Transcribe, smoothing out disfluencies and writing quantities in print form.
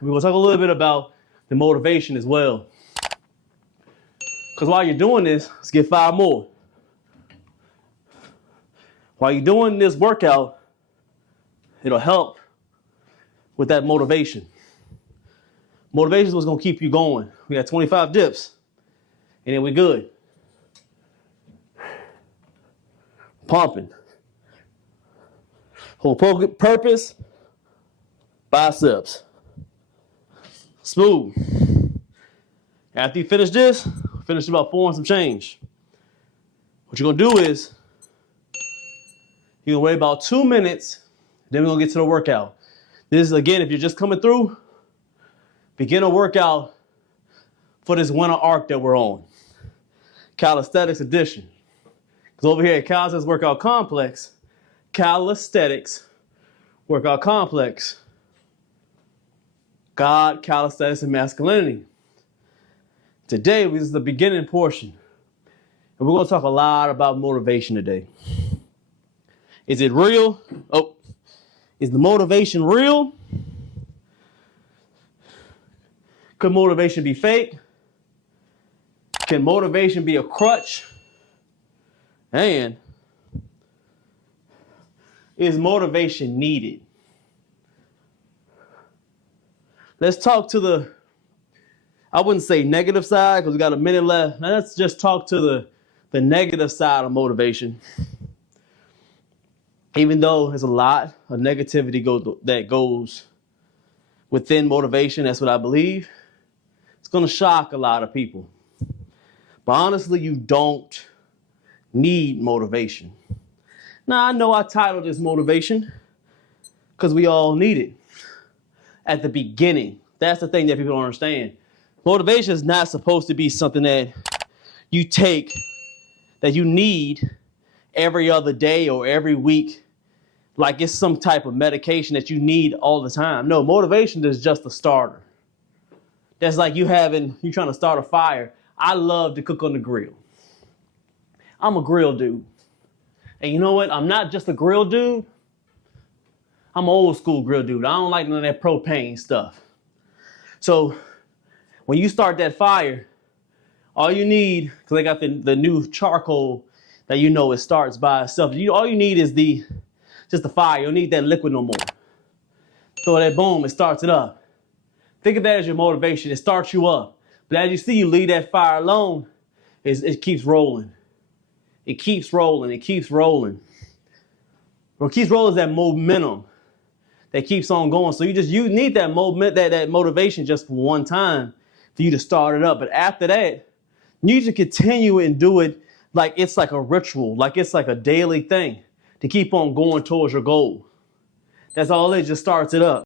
We're going to talk a little bit about the motivation as well. Because while you're doing this, let's get 5 more. While you're doing this workout, it'll help with that motivation. Motivation is what's going to keep you going. We got 25 dips, and then we're good. Pumping. Whole purpose, biceps. Smooth. After you finish this, finish about 4 and some change. What you're gonna do is, you're gonna wait about 2 minutes, then we're gonna get to the workout. This is, again, if you're just coming through, beginner workout for this winter arc that we're on. Calisthenics edition. Because over here at Calisthenics Workout Complex, Calisthenics Workout Complex, God, calisthenics, and masculinity. Today, this is the beginning portion. And we're going to talk a lot about motivation today. Is it real? Oh, is the motivation real? Could motivation be fake? Can motivation be a crutch? And is motivation needed? Let's talk to the, I wouldn't say negative side because we got a minute left. Now let's just talk to the negative side of motivation. Even though there's a lot of negativity that goes within motivation, that's what I believe. It's going to shock a lot of people. But honestly, you don't need motivation. Now, I know I titled this motivation because we all need it. At the beginning. That's the thing that people don't understand. Motivation is not supposed to be something that you take, that you need every other day or every week, like it's some type of medication that you need all the time. No, motivation is just a starter. That's like you trying to start a fire. I love to cook on the grill. I'm a grill dude. And you know what? I'm not just a grill dude. I'm an old school grill dude. I don't like none of that propane stuff. So when you start that fire, all you need, because they got the new charcoal that it starts by itself. All you need is just the fire. You don't need that liquid no more. So that boom, it starts it up. Think of that as your motivation. It starts you up. But as you see, you leave that fire alone, it keeps rolling. It keeps rolling. It keeps rolling. What keeps rolling is that momentum that keeps on going. So you need that motivation just for one time for you to start it up. But after that, you need to continue and do it like it's like a ritual, like it's like a daily thing to keep on going towards your goal. That's all it just starts it up.